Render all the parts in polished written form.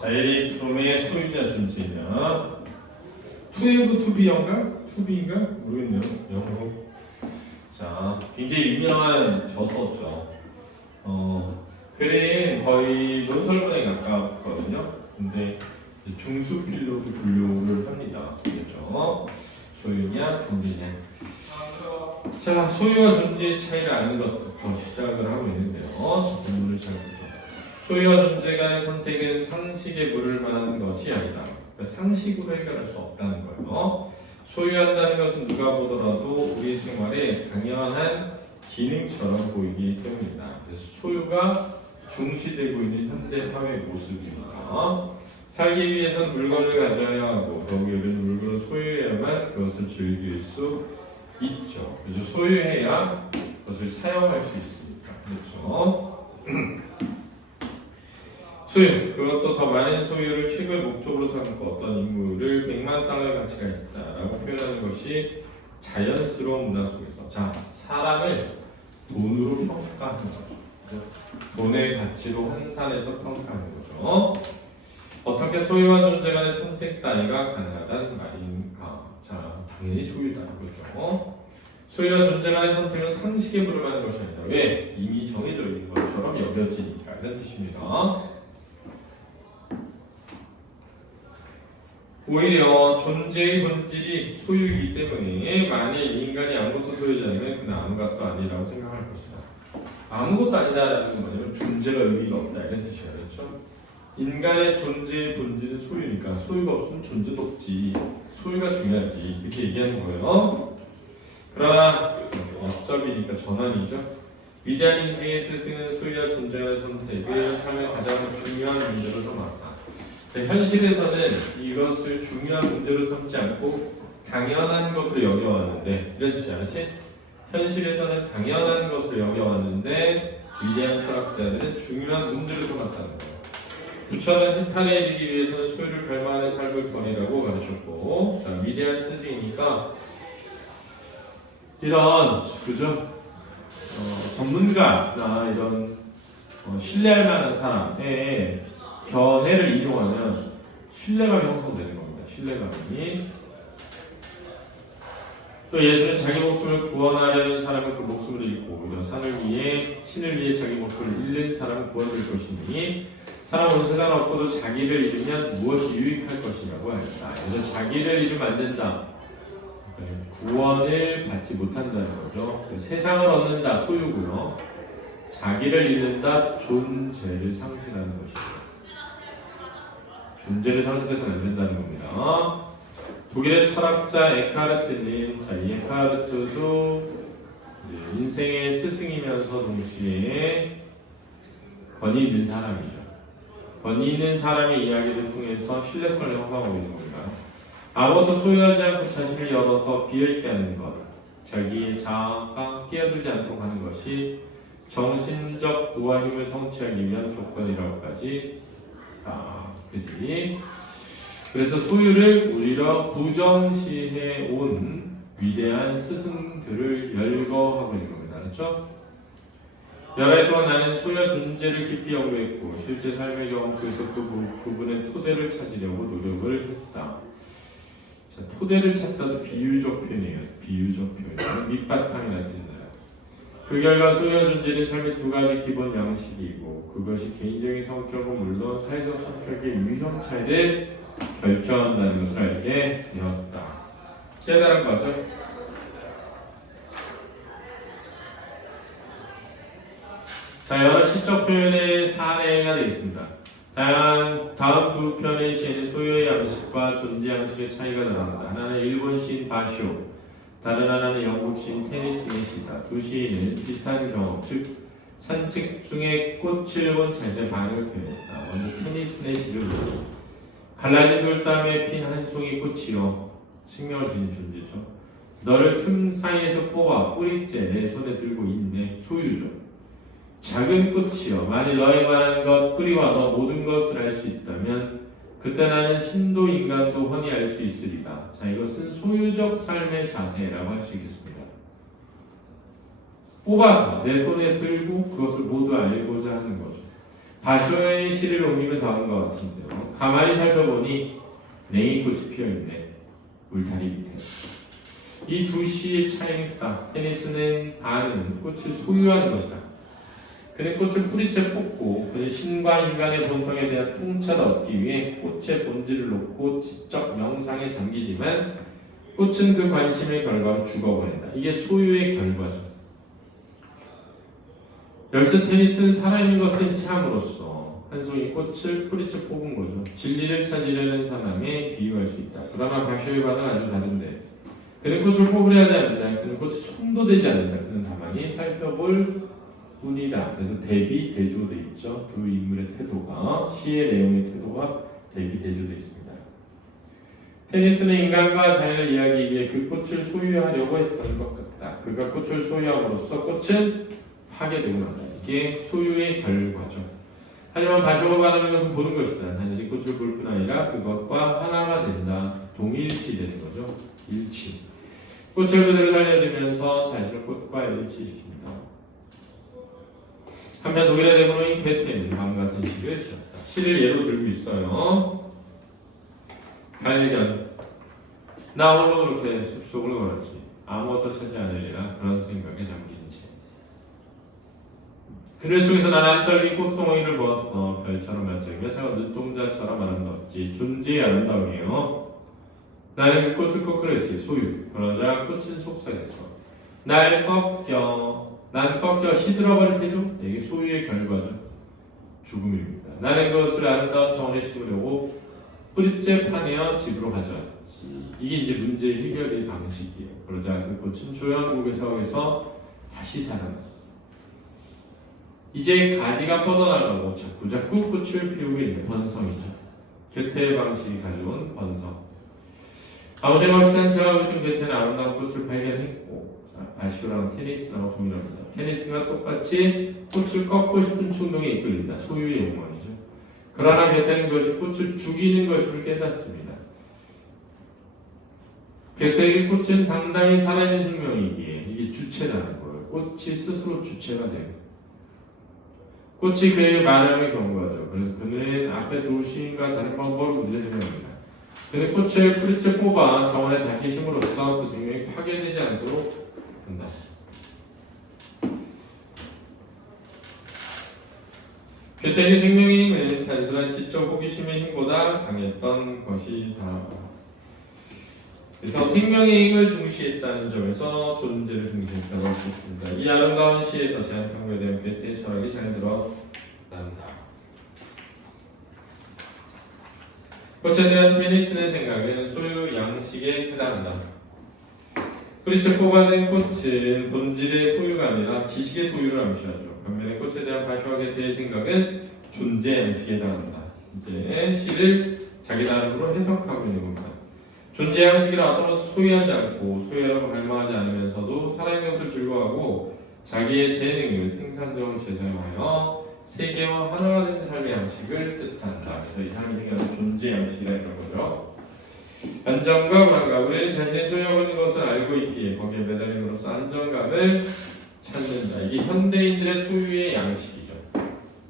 자, 에리톰의 소유자 존재냐? 투에브 투비인가? 투비인가? 모르겠네요. 영어. 자, 굉장히 유명한 저서죠. 글은 거의 논설문에 가깝거든요. 근데 중수필로도 분류를 합니다. 그렇죠? 소유냐, 존재냐. 자, 소유와 존재의 차이를 아는 것부터 시작을 하고 있는데요. 자, 본문을 잘 보죠. 소유와 존재 간의 선택은 상식에 물을 만한 것이 아니다. 그러니까 상식으로 해결할 수 없다는 거예요. 소유한다는 것은 누가 보더라도 우리 생활에 당연한 기능처럼 보이기 때문이다. 그래서 소유가 중시되고 있는 현대 사회의 모습입니다. 살기 위해서는 물건을 가져야 하고 더욱이 물건을 소유해야만 그것을 즐길 수 있죠. 그래서 소유해야 그것을 사용할 수 있습니다. 그렇죠? 소유, 그것도 더 많은 소유를 최고의 목적으로 삼고 어떤 인물을 100만 달러의 가치가 있다라고 표현하는 것이 자연스러운 문화 속에서 자, 사람을 돈으로 평가하는 거죠. 돈의 가치로 환산해서 평가하는 거죠. 어떻게 소유와 존재 간의 선택 따위가 가능하다는 말인가? 자, 당연히 소유다. 그렇죠? 소유와 존재 간의 선택은 상식에 불과한 것이 아니라 왜? 이미 정해져 있는 것처럼 여겨지니까 이런 뜻입니다. 오히려 존재의 본질이 소유이기 때문에 만일 인간이 아무것도 소유하지 않으면 그는 아무것도 아니라고 생각할 것이다. 아무것도 아니다라는 건 뭐냐면 존재가 의미가 없다 이런 뜻이에요. 그렇죠? 인간의 존재의 본질은 소유니까 소유가 없으면 존재도 없지. 소유가 중요하지. 이렇게 얘기하는 거예요. 그러나 역접이니까 전환이죠. 위대한 인생의 스승은 소유와 존재의 선택을 삶의 가장 중요한 문제로 삼았다. 현실에서는 이것을 중요한 문제로 삼지 않고 당연한 것으로 여겨왔는데 이런 뜻이 않지? 현실에서는 당연한 것으로 여겨왔는데 위대한 철학자들은 중요한 문제로 삼았다는 거예요. 부처는 해탈에 이르기 위해서는 소유를 갈망하는 삶을 권이라고 가르쳤고 자, 위대한 스승이니까 이런 그죠? 전문가나 이런 신뢰할 만한 사람의 견해를 인용하면 신뢰감이 형성되는 겁니다. 신뢰감이. 또 예수는 자기 목숨을 구원하려는 사람은 그 목숨을 잃고 오히려 신을 위해 자기 목숨을 잃는 사람은 구원될 것이니 사람은 세상을 얻고도 자기를 잃으면 무엇이 유익할 것이라고 합니다. 그래서 자기를 잃으면 안 된다. 구원을 받지 못한다는 거죠. 세상을 얻는다 소유고요. 자기를 잃는다 존재를 상실하는 것이죠. 존재를 상실해서는 안 된다는 겁니다. 독일의 철학자 에카르트님, 자, 이 에카르트도 인생의 스승이면서 동시에 권위 있는 사람이죠. 권위 있는 사람의 이야기를 통해서 신뢰성을 형성하고 있는 겁니다. 아무것도 소유하지 않고 자신을 열어서 비어있게 하는 것, 자기의 자아가 끼어들지 않도록 하는 것이 정신적 노화 힘을 성취하기 위한 조건이라고까지 그지? 그래서 소유를 오히려 부정시해 온 위대한 스승들을 열거하고 있는 겁니다. 그렇죠? 여러 해 동안 나는 소유와 존재를 깊이 연구했고 실제 삶의 경험 속에서 그분의 토대를 찾으려고 노력을 했다. 자, 토대를 찾다도 비유적 표현이에요. 비유적 표현. 밑바탕이라는 뜻이잖아요. 그 결과 소유와 존재는 삶의 두 가지 기본 양식이고 그것이 개인적인 성격은 물론 사회적 성격의 유형 차이를 결정한다는 것을 알게 되었다. 깨달은 거죠? 자, 여러 시적 표현의 사례가 되겠습니다. 다음 두 편의 시에는 소유의 양식과 존재 양식의 차이가 드러납니다. 하나는 일본 시인 바쇼, 다른 하나는 영국 시인 테니스의 시다. 두 시인은 비슷한 경험, 즉 산책 중에 꽃을 본 자신의 반응을 표현했다. 먼저 테니스의 시를 보고 갈라진 돌담에 핀 한 송이 꽃이요 생명을 지닌 존재죠. 너를 틈 사이에서 뽑아 뿌리째 내 손에 들고 있네. 소유죠. 작은 꽃이요 만일 너에 관한 것 뿌리와 너 모든 것을 알 수 있다면 그때 나는 신도 인간도 훤히 알 수 있으리다. 자, 이것은 소유적 삶의 자세라고 할 수 있겠습니다. 뽑아서 내 손에 들고 그것을 모두 알고자 하는 거죠. 바쇼의 시를 옮기면 다음 것 같은데요. 가만히 살펴보니 냉이꽃이 피어있네. 울타리 밑에. 이 두 시의 차이는 크다. 테니스는 반은 꽃을 소유하는 것이다. 그는 꽃을 뿌리째 뽑고 그는 신과 인간의 본성에 대한 통찰을 얻기 위해 꽃의 본질을 놓고 지적 명상에 잠기지만 꽃은 그 관심의 결과로 죽어버린다. 이게 소유의 결과죠. 여기서 테니스는 살아있는 것을 해체함으로써 한 송이 꽃을 뿌리째 뽑은 거죠. 진리를 찾으려는 사람에 비유할 수 있다. 그러나 바쇼의 반은 아주 다른데 그는 꽃을 뽑으려 하지 않는다. 그는 꽃에 손도 대지 않는다. 그는 가만히 살펴볼 뿐이다. 그래서 대비, 대조돼 있죠. 두 인물의 태도가, 시의 내용의 태도가 대비, 대조돼 있습니다. 테니스는 인간과 자연을 이해하기 위해 그 꽃을 소유하려고 했던 것 같다. 그가 꽃을 소유함으로써 꽃은 파괴되고 만다. 이게 소유의 결과죠. 하지만 바쇼가 말하는 것은 보는 것이다. 단지 꽃을 볼 뿐 아니라 그것과 하나가 된다. 동일시되는 거죠. 일치. 꽃을 그대로 살려두면서 자신을 꽃과 일치시킵니다. 한편 독일의 대문호인 괴테는 다음과 같은 시를 지었다. 시를 예로 들고 있어요. 발견. 나 홀로 그렇게 숲속을 걸었지. 아무것도 찾지 않으리라 그런 생각에 잠긴 채. 그늘 속에서 난 안 떨린 꽃송이를 보았어. 별처럼 반짝이며 차가 눈동자처럼 아름다웠지. 존재의 아름다움이에요. 나는 그 꽃을 꺾으랬지. 소유. 그러자 꽃은 속삭였어. 날 꺾여. 난 꺾여 시들어버릴 테죠. 이게 소유의 결과죠. 죽음입니다. 나는 그것을 아름다운 정원에 심으려고 뿌리째 파내어 집으로 가져왔지. 이게 이제 문제 해결의 방식이에요. 그러자 그 꽃은 조용한 고개석에서 다시 살아났어. 이제 가지가 뻗어나가고 자꾸자꾸 꽃을 피우고 있는 번성이죠. 괴테의 방식이 가져온 번성. 아무 생각 없이 산책하고 있던 괴테는 아름다운 꽃을 발견했고 바쇼랑 테니스랑 동일합니다. 테니스가 똑같이 꽃을 꺾고 싶은 충동에 이끌린다. 소유의 욕망이죠. 그러나 괴테는 그것이 꽃을 죽이는 것임을 깨닫습니다. 괴테에게 꽃은 당당히 살아있는 생명이기에 이게 주체라는 거예요. 꽃이 스스로 주체가 되고 꽃이 그에게 말하는 경고하죠. 그래서 그는 앞에 두 시인과 다른 방법을 문제제기합니다. 그는 꽃을 뿌리째 뽑아 정원에 다시 심으로써 그 생명이 파괴되지 않도록 한다. 괴테의 생명의 힘은 단순한 지적 호기심의 힘보다 강했던 것이다. 그래서 생명의 힘을 중시했다는 점에서 존재를 중시했다고 할 수 있습니다. 이 아름다운 시에서 제한평가에 대한 괴테의 철학이 잘 드러난다. 꽃에 대한 테니스의 생각은 소유 양식에 해당한다. 뿌리째 뽑아낸 꽃은 본질의 소유가 아니라 지식의 소유를 암시하죠. 반면에 꽃에 대한 바쇼와 괴테의 생각은 존재 양식에 해당한다. 이제 시를 자기 나름으로 해석하고 있는 겁니다. 존재 양식이란 어떤 것을 소유하지 않고 소유하려고 갈망하지 않으면서도 살아있는 것을 즐거워하고 자기의 재능을 생산적으로 재사용하여 세계와 하나가 된 삶의 양식을 뜻한다. 그래서 이 사람이 생각하는 존재 양식이라 이런 거죠. 안정과 불안감. 우리는 자신이 소유하고 있는 것을 알고 있기에 거기에 매달림으로써 안정감을 찾는다. 이게 현대인들의 소유의 양식이죠.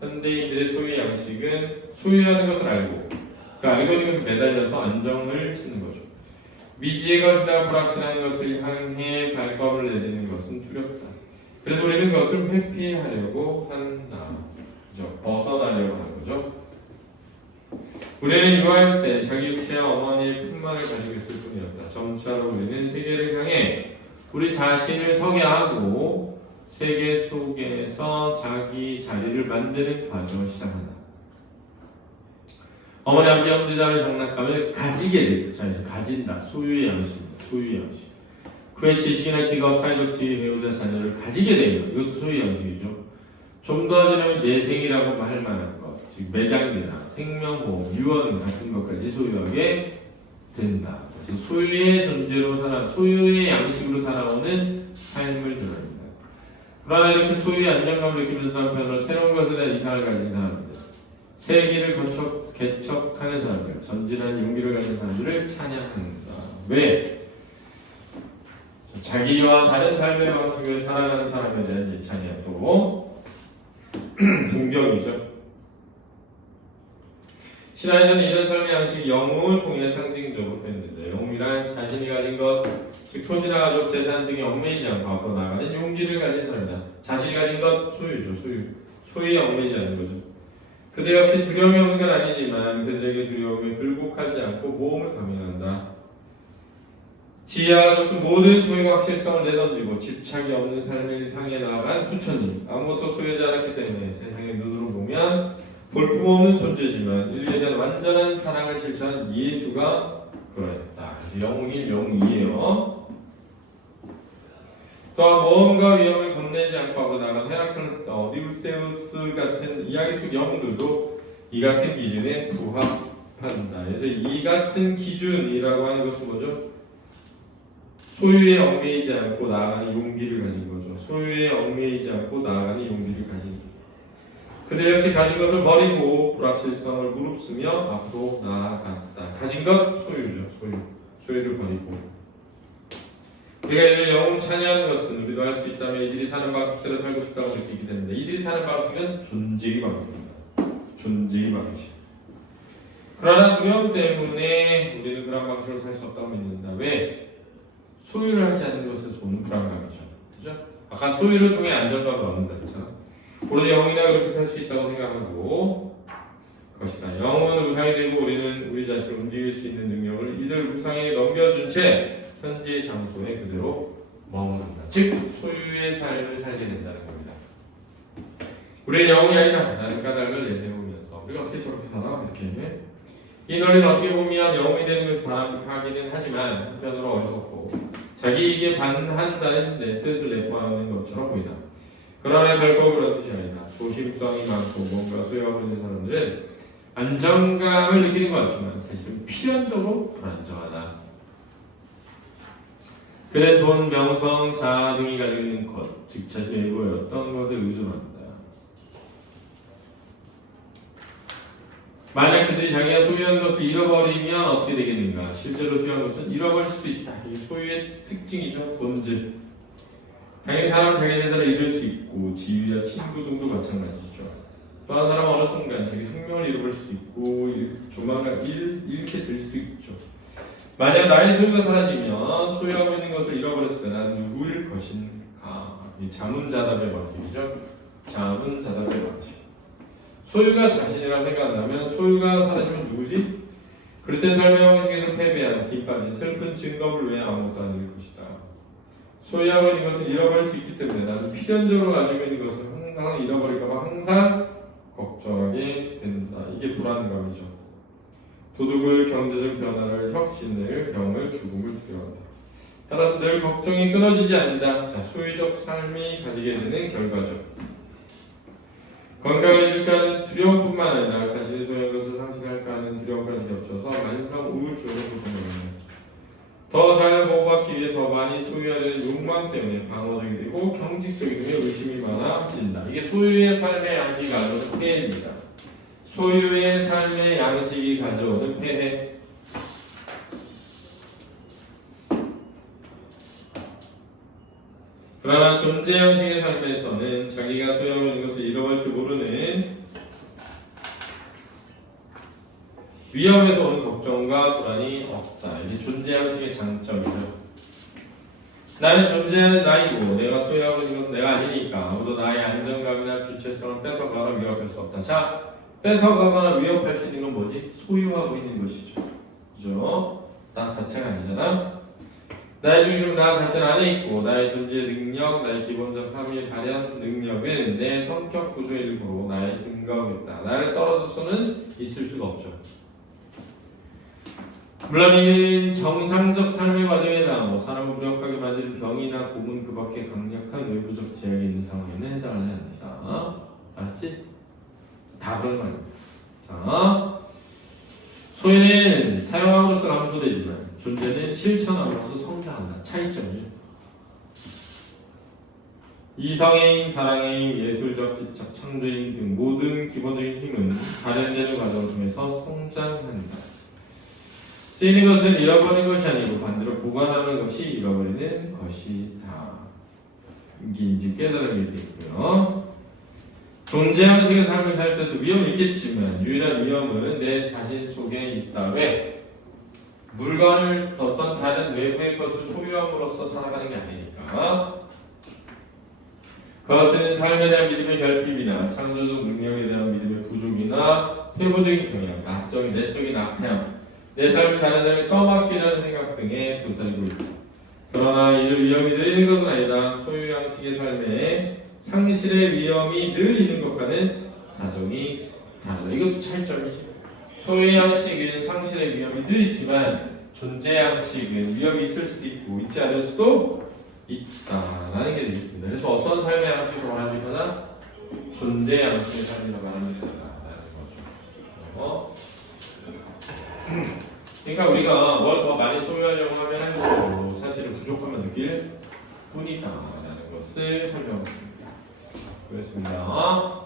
현대인들의 소유의 양식은 소유하는 것을 알고 그 알고 있는 것을 매달려서 안정을 찾는 거죠. 미지의 것이나 불확실한 것을 향해 발걸음을 내딛는 것은 두렵다. 그래서 우리는 그것을 회피하려고 한다. 그죠? 벗어나려고 하는 거죠. 우리는 유아일 때 자기 육체와 어머니의 품만을 가지고 있을 뿐이었다. 점차로 우리는 세계를 향해 우리 자신을 서게 하고 세계 속에서 자기 자리를 만드는 과정을 시작한다. 어머니 아버지 형제자매 장난감을 가지게 되고 자에서 가진다. 소유의 양식입니다. 소유의 양식. 그의 지식이나 직업, 사회적 지위, 배우자, 자녀를 가지게 되면 이것도 소유의 양식이죠. 좀 더 하자면 내생이라고 할 만한 것, 즉 매장되나 생명보험, 유언 같은 것까지 소유하게 된다. 그래서 소유의 존재로 소유의 양식으로 살아오는 삶을 드러냅니다. 그러나 이렇게 소유의 안정감을 느끼면서 한편으로 새로운 것에 대한 이상을 가진 사람입니다. 새 길을 개척하는 사람들, 전진하는 용기를 가진 사람들을 찬양한다. 왜? 자기와 다른 삶의 방식을 살아가는 사람에 대한 예찬이야. 또 존경이죠. 신화에서는 이런 삶의 양식이 영웅을 통해 상징적으로 표현된다. 영웅이란 자신이 가진 것, 즉 토지나 가족, 재산 등에 얽매이지 않고 앞으로 나가는 용기를 가진 사람이다. 자신이 가진 것, 소유죠. 소유에 얽매이지 않는 거죠. 그들 역시 두려움이 없는 건 아니지만 그들에게 두려움에 굴복하지 않고 모험을 감행한다. 지혜와 가족 모든 소유가 확실성을 내던지고 집착이 없는 삶을 향해 나아간 부처님. 아무것도 소유하지 않았기 때문에 세상의 눈으로 보면 볼품없는 존재지만 인류에 대한 완전한 사랑을 실천한 예수가 그러했다. 그래서 영웅이에요. 또한 모험과 위험을 겁내지 않고 하고 나간 헤라클레스, 리우세우스 같은 이야기 속 영웅들도 이 같은 기준에 부합한다. 그래서 이 같은 기준이라고 하는 것은 뭐죠? 소유에 얽매이지 않고 나아가는 용기를 가진 거죠. 소유에 얽매이지 않고 나아가는 용기를 가진 그들 역시 가진 것을 버리고 불확실성을 무릅쓰며 앞으로 나아갔다. 가진 것 소유죠. 소유를 버리고 우리가 이들 영웅 찬양하는 것은 우리도 할 수 있다면 이들이 사는 방식대로 살고 싶다고 느끼게 되는데 이들이 사는 방식은 존재의 방식입니다. 존재의 방식. 그러나 두려움 때문에 우리는 그런 방식으로 살 수 없다고 믿는다. 왜? 소유를 하지 않는 것에서 오는 불안감이죠. 그죠? 아까 소유를 통해 안정감을 얻는다 그랬잖아. 오로지 영웅이나 그렇게 살 수 있다고 생각하고 것이다. 영웅은 우상이 되고 우리는 우리 자신을 움직일 수 있는 능력을 이들 우상에 넘겨준 채 현지의 장소에 그대로 머무른다. 즉 소유의 삶을 살게 된다는 겁니다. 우리는 영웅이 아니다 라는 까닭을 내세우면서 우리가 어떻게 저렇게 살아? 이렇게 이 논리는 어떻게 보면 영웅이 되는 것이 바람직하기는 하지만 한편으로 어리석고 자기에게 반한다는 내 뜻을 내포하는 것처럼 보인다. 그러나 결코 그런 뜻이 아니다. 조심성이 많고 뭔가 소유하고 있는 사람들은 안정감을 느끼는 것 같지만 사실은 필연적으로 불안정하다. 그는 돈, 명성, 자아 등이 가지고 있는 것, 즉 자신의 에고의 어떤 것에 의존한다. 만약 그들이 자기가 소유한 것을 잃어버리면 어떻게 되겠는가? 실제로 소유한 것은 잃어버릴 수도 있다. 이게 소유의 특징이죠. 본질. 당연히 사람은 자기 재산을 잃을 수 있고 지위와 친구 등도 마찬가지죠. 또 한 사람은 어느 순간 자기 생명을 잃어버릴 수도 있고 조만간 잃게 될 수도 있죠. 만약 나의 소유가 사라지면 소유하고 있는 것을 잃어버렸을 때 나는 누구일 것인가? 이 자문자답의 방식이죠. 자문자답의 방식. 소유가 자신이라고 생각한다면 소유가 사라지면 누구지? 그릇된 삶의 방식에서 패배한 뒷빠진 슬픈 증거물 외에 아무것도 아닐 것이다. 소유하고 있는 것을 잃어버릴 수 있기 때문에 나는 필연적으로 가지고 있는 것을 항상 잃어버릴까봐 항상 걱정하게 된다. 이게 불안감이죠. 도둑을, 경제적 변화를, 혁신을, 병을, 죽음을 두려워한다. 따라서 늘 걱정이 끊어지지 않는다. 자, 소유적 삶이 가지게 되는 결과죠. 건강을 잃을까 하는 두려움뿐만 아니라 자신이 소유한 것을 상실할까 하는 두려움까지 겹쳐서 만성 우울증을 고통합니다. 더 잘 보호받기 위해 더 많이 소유하려는 욕망 때문에 방어적이 되고 경직적이 되며 의심이 많아진다. 이게 소유의 삶의 양식이 가져오는 폐해입니다. 소유의 삶의 양식이 가져오는 폐해. 그러나 존재 양식의 삶에서는 자기가 소유하고 있는 것을 잃어버릴 줄 모르는 위험에서 오는 걱정과 불안이 없다. 이게 존재 양식의 장점이죠. 나는 존재하는 나이고 내가 소유하고 있는 것은 내가 아니니까 아무도 나의 안정감이나 주체성을 뺏어가거나 위협할 수 없다. 자, 뺏어가거나 위협할 수 있는 건 뭐지? 소유하고 있는 것이죠. 그죠? 나 자체가 아니잖아. 나의 중심은 나 자신 안에 있고 나의 존재 능력, 나의 기본적 함의 발현 능력은 내 성격 구조의 일부로 나의 근거가 있다. 나를 떨어져서는 있을 수가 없죠. 물론 이는 정상적 삶의 과정이나 사람을 무력하게 만드는 병이나 고문 그 밖에 강력한 외부적 제약이 있는 상황에는 해당하지 않는다. 알았지? 다 그런 말입니다. 자, 소유는 사용함으로써 감소되지만 존재는 실천함으로써 성장한다. 차이점이죠. 이성의 힘, 사랑의 힘, 예술적, 지적, 창조의 힘 등 모든 기본적인 힘은 발현되는 과정을 통해서 성장한다. 쓰이는 것은 잃어버리는 것이 아니고 반대로 보관하는 것이 잃어버리는 것이다. 이게 이제 깨달음이 되고요. 존재 형식의 삶을 살 때도 위험이 있겠지만 유일한 위험은 내 자신 속에 있다. 왜? 물건을 어떤 다른 외부의 것을 소유함으로써 살아가는 게 아니니까. 그것은 삶에 대한 믿음의 결핍이나 창조적 능력에 대한 믿음의 부족이나 퇴보적인 경향, 내적인 악함, 내 삶을 다른 사람이 떠맡기라는 생각 등에 도사리고 있다. 그러나 이를 위험이 늘 있는 것은 아니다. 소유 양식의 삶에 상실의 위험이 늘 있는 것과는 사정이 다르다. 이것도 차이점이지. 소유 양식은 상실의 위험이 늘 있지만 존재 양식은 위험이 있을 수도 있고 있지 않을 수도 있다라는 게 되겠습니다. 그래서 어떤 삶의 양식으로 말하는 거나 존재 양식의 삶이라고 말하는 거다라는 거죠. 그러니까 우리가 뭘 더 많이 소유하려고 하면 할수록 사실은 부족함을 느낄 뿐이다라는 것을 설명했습니다. 그렇습니다.